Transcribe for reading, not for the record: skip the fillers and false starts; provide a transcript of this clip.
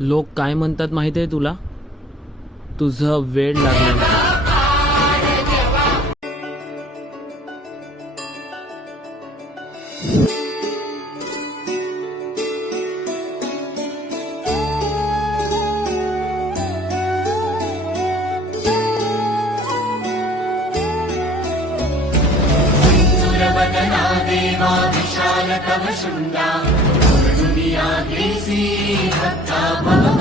लोक काय म्हणतात माहिती आहे तुला? तुझं वेड लागलं. वदना देवा विशाल तव शुण्डा दुनिया देसी भक्ता भव